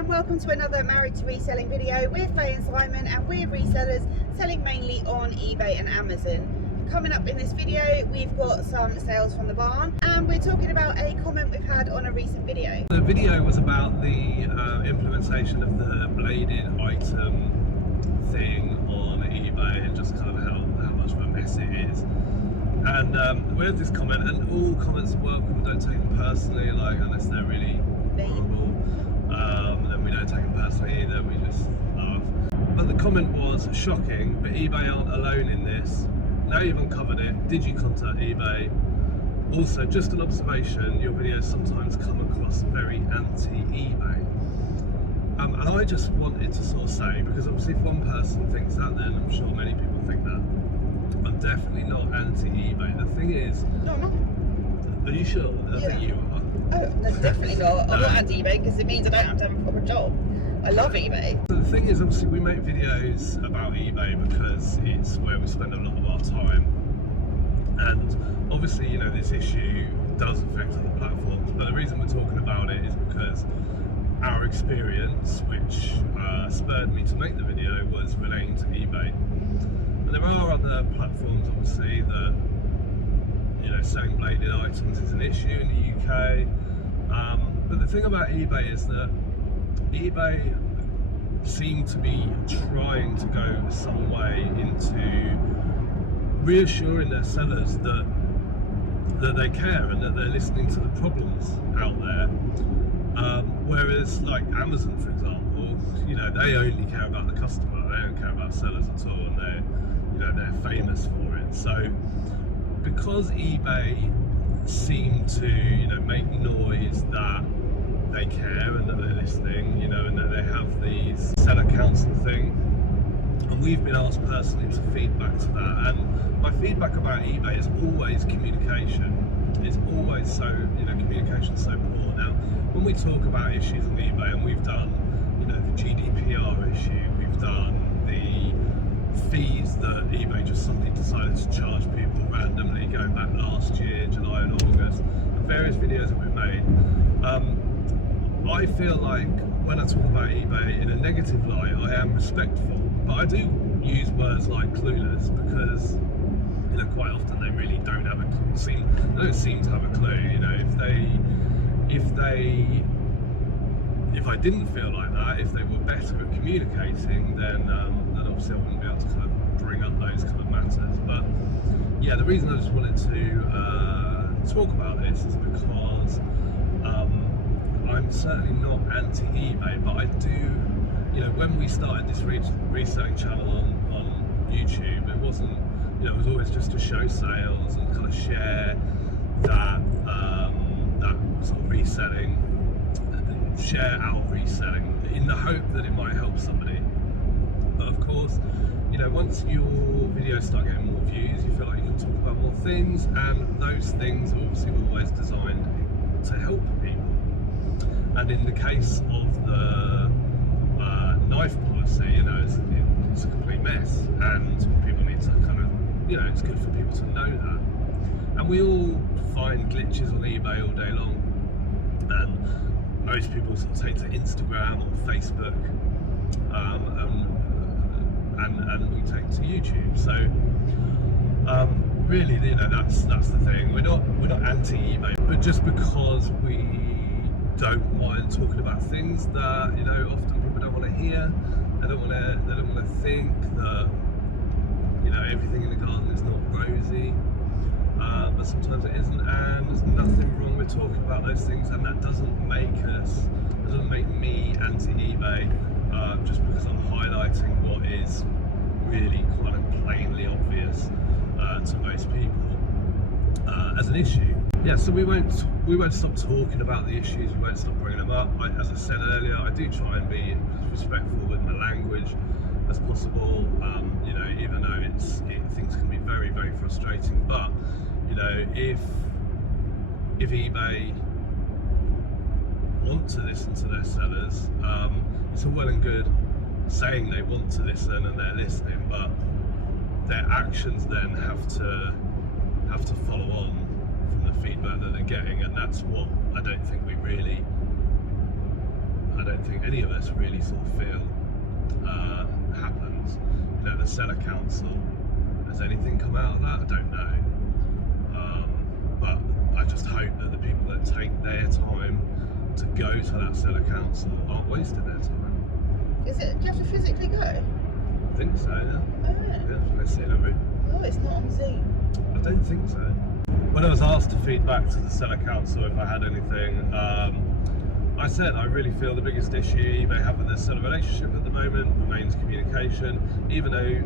and welcome to another Married to Reselling video. We're Faye and Simon and we're resellers selling mainly on eBay and Amazon. Coming up in this video we've got some sales from the barn and we're talking about a comment we've had on a recent video. The video was about the implementation of the bladed item thing on eBay and just kind of how much of a mess it is. And we had this comment, and all comments are welcome. Don't take them personally, like unless they're really horrible. Then we don't take them personally either. We just laugh. But the comment was shocking. But eBay aren't alone in this. Now you've uncovered it. Did you contact eBay? Also, just an observation. Your videos sometimes come across very anti-eBay. And I just wanted to sort of say, because obviously if one person thinks that, then I'm sure many people think that. I'm definitely not anti-eBay. The thing is... No, I'm not. Are you sure? I think you are. Oh, no, definitely not. I'm not anti-eBay because it means I don't have to have a proper job. I love eBay. So the thing is, obviously we make videos about eBay because it's where we spend a lot of our time. And obviously, you know, this issue does affect other platforms, but the reason we're talking about it is because our experience, which spurred me to make the video, was relating to eBay. And there are other platforms, obviously, that, you know, selling bladed items is an issue in the UK. But the thing about eBay is that eBay seem to be trying to go some way into reassuring their sellers that they care and that they're listening to the problems out there. Whereas, like Amazon, for example, you know, they only care about the customer. They don't care about sellers at all, and they're famous for it. So, because eBay seem to, you know, make noise that they care and that they're listening, you know, and that they have these seller council thing, and we've been asked personally to feedback to that. And my feedback about eBay is always communication. It's always so, you know, communication's so poor. Now, when we talk about issues on eBay, and we've done, you know, the GDPR issue, we've done the fees that eBay just suddenly decided to charge people randomly going back last year, July and August, and various videos that we've made. I feel like when I talk about eBay in a negative light, I am respectful, but I do use words like clueless because, you know, quite often they really don't have they don't seem to have a clue. You know, if I didn't feel like that, if they were better at communicating, then obviously I wouldn't be able to kind of bring up those kind of matters. But yeah, the reason I just wanted to talk about this is because I'm certainly not anti-eBay, but I do, you know, when we started this reselling channel on YouTube, it wasn't, you know, it was always just to show sales and kind of share that that sort of reselling, share our reselling in the hope that it might help somebody. But of course, you know, once your videos start getting more views, you feel like you can talk about more things, and those things obviously were always designed to help people. And in the case of the knife policy, you know, it's a complete mess, and people need to kind of, you know, it's good for people to know that. And we all find glitches on eBay all day long, and most people sort of take to Instagram or Facebook, and we take to YouTube. So really, you know, that's the thing. We're not anti-eBay, but just because we don't mind talking about things that, you know, often people don't want to hear. They don't want to think that, you know, everything in the garden is not rosy, but sometimes it isn't, and there's nothing wrong with talking about those things, and that doesn't make me anti-eBay just because I'm highlighting what is really quite plainly obvious to most people as an issue. Yeah, so we won't stop talking about the issues. We won't stop bringing them up. As I said earlier, I do try and be as respectful with my language as possible. You know, even though things can be very, very frustrating. But you know, if eBay want to listen to their sellers, it's all well and good saying they want to listen and they're listening, but their actions then have to follow on from the feedback that they're getting, and that's what I don't think don't think any of us really sort of feel happens. You know, the seller council, has anything come out of that? I don't know. But I just hope that the people that take their time to go to that seller council aren't wasting their time. Is it, do you have to physically go? I think so, yeah. Oh, Yeah, let's see, don't we? oh, it's not on Zoom. I don't think so. When I was asked to feed back to the seller council if I had anything, I said I really feel the biggest issue eBay have with their seller relationship at the moment remains communication. Even though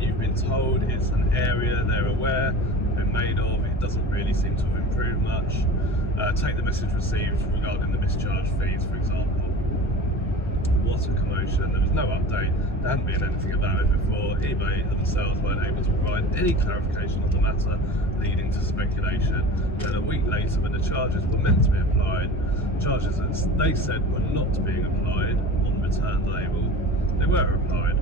you've been told it's an area they're aware, they're made of, it doesn't really seem to have improved much. Take the message received regarding the mischarge fees, for example. What a commotion. There was no update. There hadn't been anything about it before. eBay themselves weren't able to provide any clarification on the matter, leading to speculation. Then a week later, when the charges were meant to be applied, charges that they said were not being applied on return label, they were applied.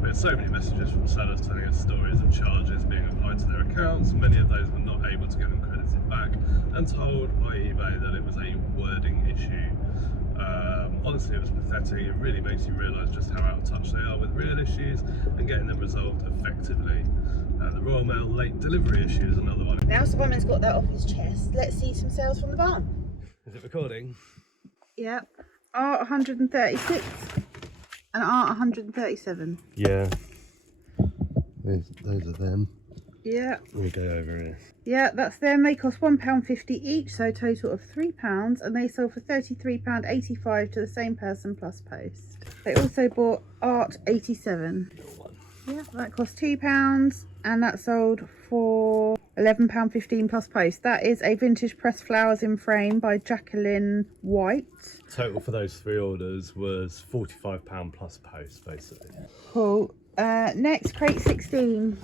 We had so many messages from sellers telling us stories of charges being applied to their accounts. Many of those were not able to get them credited back and told by eBay that it was a wording issue. Honestly, it was pathetic. It really makes you realise just how out of touch they are with real issues and getting them resolved effectively. The Royal Mail late delivery issue is another one. Now Simon's got that off his chest. Let's see some sales from the barn. Is it recording? Yeah. R136 and R137. Yeah. Those are them. Yeah. Let me go over here. Yeah, that's them. They cost £1.50 each, so a total of £3, and they sold for £33.85 to the same person plus post. They also bought Art 87. Yeah, that cost £2, and that sold for £11.15 plus post. That is a vintage pressed flowers in frame by Jacqueline White. Total for those 3 orders was £45 plus post, basically. Cool. Next, crate 16.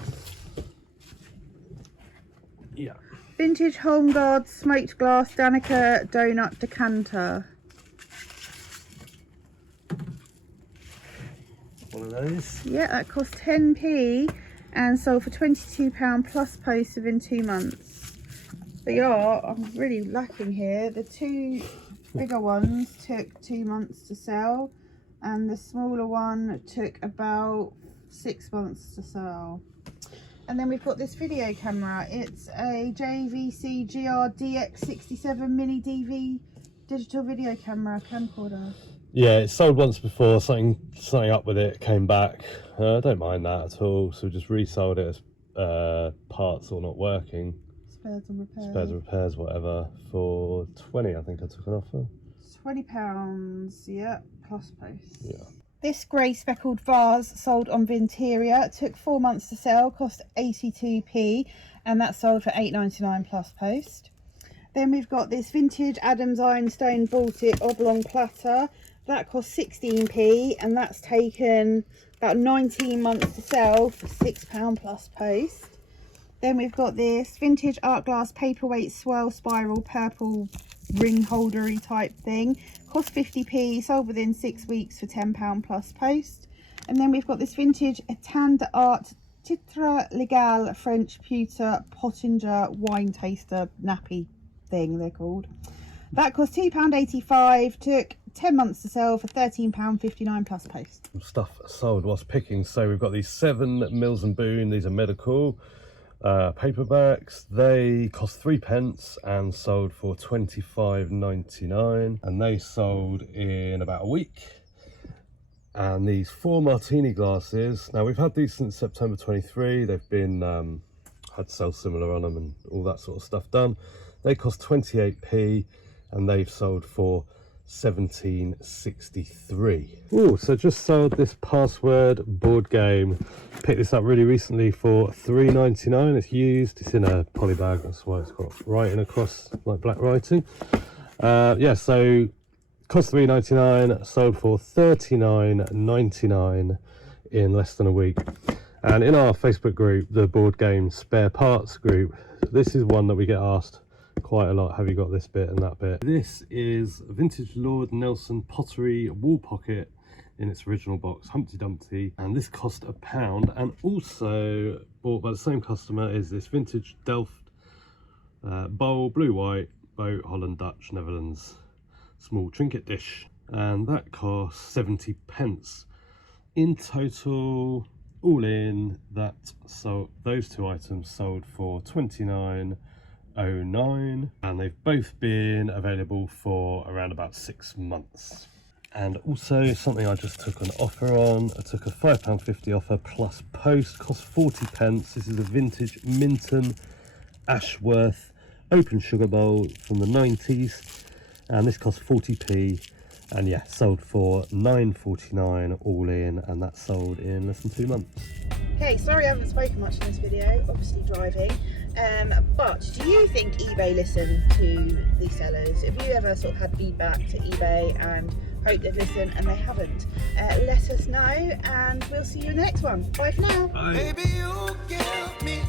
Yeah. Vintage Home Guards smoked glass Danica donut decanter. One of those. Yeah, that cost 10p and sold for £22 plus post within 2 months. I'm really lacking here. The 2 bigger ones took 2 months to sell, and the smaller one took about 6 months to sell. And then we've got this video camera. It's a JVC GR DX67 mini DV digital video camera camcorder. Yeah, it sold once before, something up with it, came back. I don't mind that at all, so we just resold it as parts or not working. Spares and repairs. Spares and repairs, whatever, for 20, I think I took an offer. £20, yeah, plus post. Yeah. This grey speckled vase sold on Vinteria. It took 4 months to sell, cost 82p, and that sold for £8.99 plus post. Then we've got this vintage Adams Ironstone Baltic oblong platter. That cost 16p, and that's taken about 19 months to sell for £6 plus post. Then we've got this vintage art glass paperweight swirl spiral purple ring holdery type thing. Cost 50p, sold within 6 weeks for £10 plus post. And then we've got this vintage Etan d'Art Titre Legal French pewter Pottinger wine taster nappy thing they're called. That cost £2.85, took 10 months to sell for £13.59 plus post. Stuff sold whilst picking. So we've got these 7 Mills and Boon, these are medical paperbacks. They cost 3p and sold for £25.99, and they sold in about a week. And these 4 martini glasses, now we've had these since September 23. They've been had sell similar on them and all that sort of stuff done. They cost 28p and they've sold for £17.63. Oh, so just sold this password board game. Picked this up really recently for £3.99. It's used, it's in a poly bag, that's why it's got writing across, like black writing. Yeah, so cost £3.99, sold for £39.99 in less than a week. And in our Facebook group, the board game spare parts group, this is one that we get asked quite a lot. Have you got this bit and that bit? This is a vintage Lord Nelson pottery wall pocket in its original box, Humpty Dumpty, and this cost £1. And also bought by the same customer is this vintage Delft bowl, blue white, boat, Holland, Dutch, Netherlands, small trinket dish. and that costs 70 pence. In total, all in, that those two items sold for £29.09, and they've both been available for around about 6 months. And also something I just took an offer on, I took a £5.50 offer plus post, cost 40 pence. This is a vintage Minton Ashworth open sugar bowl from the 90s, and this cost 40p, and yeah, sold for £9.49 all in, and that sold in less than 2 months. Okay, sorry I haven't spoken much in this video, obviously driving, but do you think eBay listen to the sellers? Have you ever sort of had feedback to eBay and hope they've listened and they haven't? Let us know, and we'll see you in the next one. Bye for now. Bye. Baby, you give me